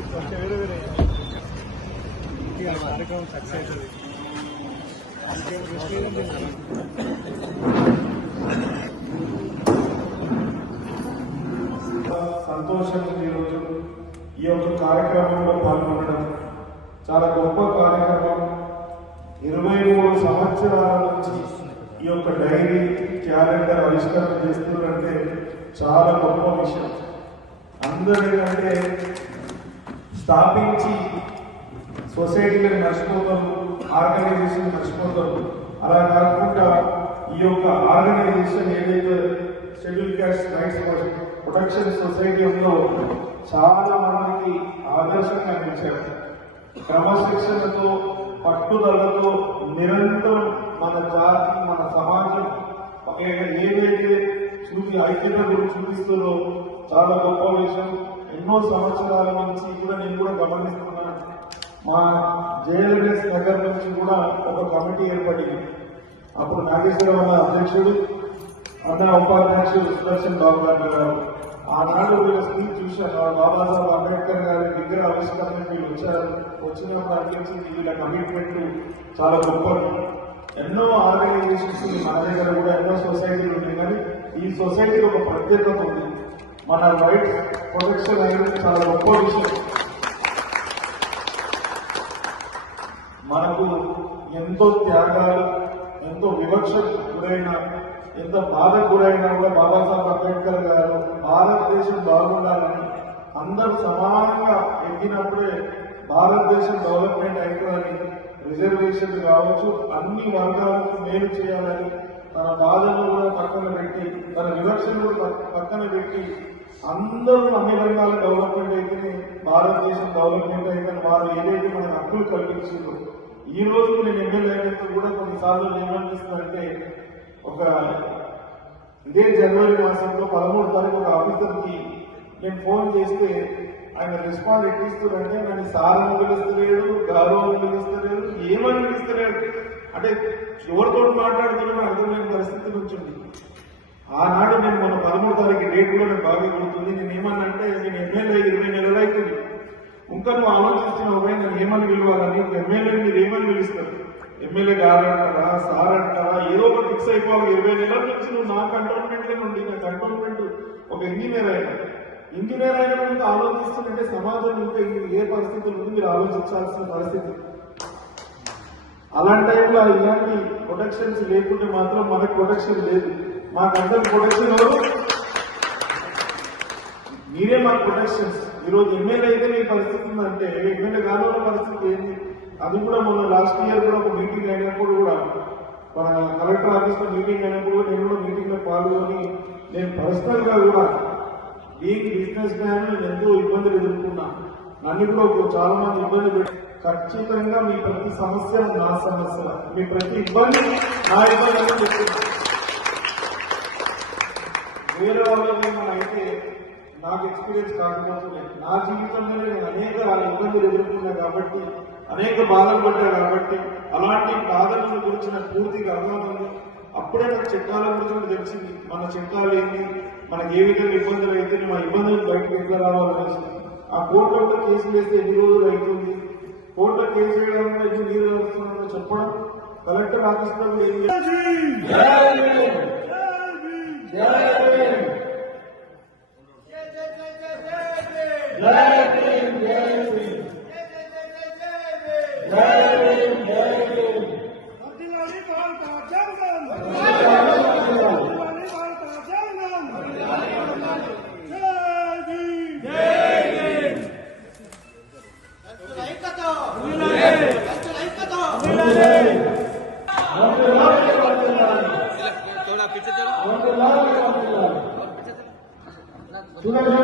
వేరే వేరే కార్యక్రమం సక్సెస్ అవుతుంది. సంతోషంగా ఈరోజు ఈ యొక్క కార్యక్రమంలో పాల్గొనడం చాలా గొప్ప కార్యక్రమం. 23 సంవత్సరాల నుంచి ఈ యొక్క డైరీ క్యాలెండర్ ఆవిష్కరణ చేస్తున్నారంటే చాలా గొప్ప విషయం. అందరికంటే స్థాపించి సొసైటీలను మర్చిపోతారు, ఆర్గనైజేషన్ మర్చిపోతారు. అలా కాకుండా ఈ యొక్క ఆర్గనైజేషన్ ఏదైతే schedule caste rights protection society ఉందో చాలా మందికి ఆదర్శంగా నిలిచారు. క్రమశిక్షణతో పట్టుదలతో నిరంతరం మన జాతి మన సమాజం ఏదైతే ఐక్యత గురించి చూపిస్తుందో చాలా గొప్ప విషయం. ఎన్నో సంవత్సరాల నుంచి కూడా నేను కూడా గమనిస్తున్నాను. మా జేఎల్ఎస్ నగర్ నుంచి కూడా ఒక కమిటీ ఏర్పడింది. అప్పుడు నాగేశ్వరరావు అధ్యక్షుడు, అన్న ఉపాధ్యక్షుడు సుదర్శన్ బాబు గారు. ఆనాడు వీళ్ళ స్పీచ్ చూశాను. బాబాసాహెబ్ అంబేద్కర్ గారి విగ్రహ ఆవిష్కరణకు వీళ్ళు వచ్చారు. వచ్చినప్పుడు అనిపించింది వీళ్ళ కమిట్మెంట్ చాలా గొప్పది. ఎన్నో ఆర్గనైజేషన్స్ మన దగ్గర కూడా ఎన్నో సొసైటీలు ఉన్నాయి, కానీ ఈ సొసైటీకి ఒక ప్రత్యేకత ఉంది. మన రైట్స్ ప్రొటెక్షన్ అనేది చాలా గొప్ప విషయం. మనకు ఎంతో త్యాగాలు, ఎంతో వివక్షకు గురైన, ఎంత బాధకు గురైనా కూడా బాబాసాహెబ్ అంబేద్కర్ గారు భారతదేశం బాగుండాలని, అందరూ సమానంగా ఎక్కినప్పుడే భారతదేశం డెవలప్మెంట్ అవుతుందని, రిజర్వేషన్ కావచ్చు అన్ని వర్గాలకు మేలు చేయాలని, తన బాధను కూడా పక్కన పెట్టి, తన వివక్షను కూడా పక్కన పెట్టి అందరూ అన్ని రంగాల డెవలప్మెంట్ అయితేనే భారతదేశం డెవలప్మెంట్ అయితేనే వారు ఏదైతే మనకు హక్కులు కల్పించిందో. ఈ రోజు నేను ఎమ్మెల్యే అయినప్పుడు కూడా కొన్నిసార్లు ఏమనిపిస్తుందంటే, ఇదే జనవరి మాసంలో 13వ తారీఖు ఒక ఆఫీసర్కి నేను ఫోన్ చేస్తే ఆయన రెస్పాన్స్ ఎక్కిస్తున్నారంటే నన్ను సార్ని పిలుస్తలేడు, గౌరవం పిలుస్తలేడు, ఏమని పిలుస్తలేడు. అంటే ఎవరితో మాట్లాడుతున్నారో అర్థమైన పరిస్థితి నుంచి ఉంది. ఆనాడు నేను మన 13వ తారీఖు డేట్ కూడా నాకు బాగా గుర్తుంది. నేను ఏమన్నంటే, నేను ఎమ్మెల్యే 20 నెలలు అవుతుంది, ఇంకా నువ్వు ఆలోచించిన ఒక నన్ను ఏమని పిలవాలని, ఎమ్మెల్యే మీరు ఏమని పిలుస్తారు, ఎమ్మెల్యే గారు అంటారా, సార్ అంటారా, ఏదో ఒక ఫిక్స్ అయిపోవాలి. 20 నెలల నుంచి నువ్వు నా కంటోన్మెంట్లే నుండి, నా కంటోన్మెంట్ ఒక ఇంజనీర్ అయినా ఆలోచిస్తుందంటే సమాజం ఇంకా ఏ పరిస్థితులు ఉంది మీరు ఆలోచించాల్సిన పరిస్థితి. అలాంటి టైంలో ఇలాంటి ప్రొటెక్షన్స్ లేకుంటే మాత్రం మనకు ప్రొటెక్షన్ లేదు. మాకందరికి ప్రొటెక్షన్ మీరే మాకు ప్రొటెక్షన్స్. ఈరోజు ఎమ్మెల్యే అయితే మీ పరిస్థితి ఉందంటే ఎమ్మెల్యే కావాలన్న పరిస్థితి ఏంటి? అది కూడా మొన్న లాస్ట్ ఇయర్ కూడా ఒక మీటింగ్ అయినప్పుడు కూడా, మన కలెక్టర్ ఆఫీస్ లో మీటింగ్ అయినప్పుడు నేను కూడా మీటింగ్ లో పాల్గొని, నేను పర్సనల్ గా కూడా ఈ బిజినెస్ మ్యాన్ నేను ఎంతో ఇబ్బందులు ఎదుర్కొన్నా. నన్ను కూడా చాలా మంది ఇబ్బంది పెట్టి, ఖచ్చితంగా మీ ప్రతి సమస్య నా సమస్య, మీ ప్రతి ఇబ్బంది నా ఇబ్బంది అని చెప్తున్నా. వేరే వాళ్ళకి మనం అయితే నాకు ఎక్స్పీరియన్స్ కాకపోతే నా జీవితంలో నేను అనేక ఇబ్బందులు ఎదుర్కొన్నా కాబట్టి, అనేక బాధలు పడ్డా కాబట్టి, అలాంటి బాధల గురించి నాకు పూర్తిగా అర్థమవుతుంది. అప్పుడే నాకు చట్టాల గురించి తెలిసింది. మన చట్టాలు ఏంటి, మనకి ఏ విధంగా ఇబ్బందులు అయితే మా ఇబ్బందులు బయటకు ఎట్లా రావాలనేసి. ఆ కోర్టులో కేసు వేస్తే ఎన్ని రోజులు అవుతుంది, కోర్టులో కేసు వేయడానికి ఎన్ని నీళ్ళు వస్తుందో చెప్పడం, కలెక్టర్ ఆఫీస్ లో చూడండి